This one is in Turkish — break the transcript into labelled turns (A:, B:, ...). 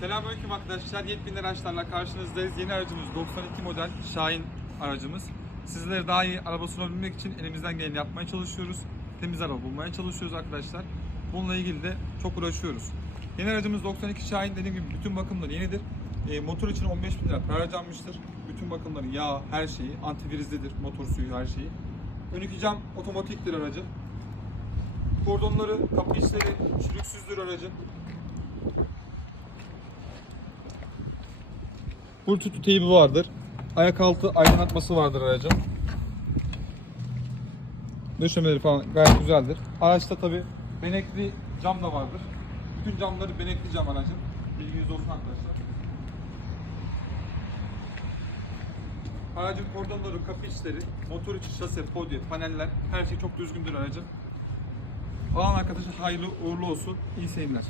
A: Selamünaleyküm arkadaşlar. Yepyeni araçlarla karşınızdayız. Yeni aracımız 92 model Şahin aracımız. Sizlere daha iyi araba sunabilmek için elimizden geleni yapmaya çalışıyoruz. Temiz araba bulmaya çalışıyoruz arkadaşlar. Bununla ilgili de çok uğraşıyoruz. Yeni aracımız 92 Şahin dediğim gibi bütün bakımları yenidir. E, motor için 15 bin lira para harcanmıştır. Bütün bakımları yağ, her şeyi, antivrizlidir, motor suyu, her şeyi. Ön cam otomatiktir aracın. Kordonları, kapı içleri çürüksüzdür aracın. Bluetooth teybi vardır. Ayak altı aydınlatması vardır aracın. Döşemeleri falan gayet güzeldir. Araçta tabi benekli cam da vardır. Bütün camları benekli cam aracın. Bilginiz olsun arkadaşlar. Aracın kordonları, kapı içleri, motor içi şase, podye, paneller her şey çok düzgündür aracın. Alan arkadaşa hayırlı uğurlu olsun. İyi seyirler.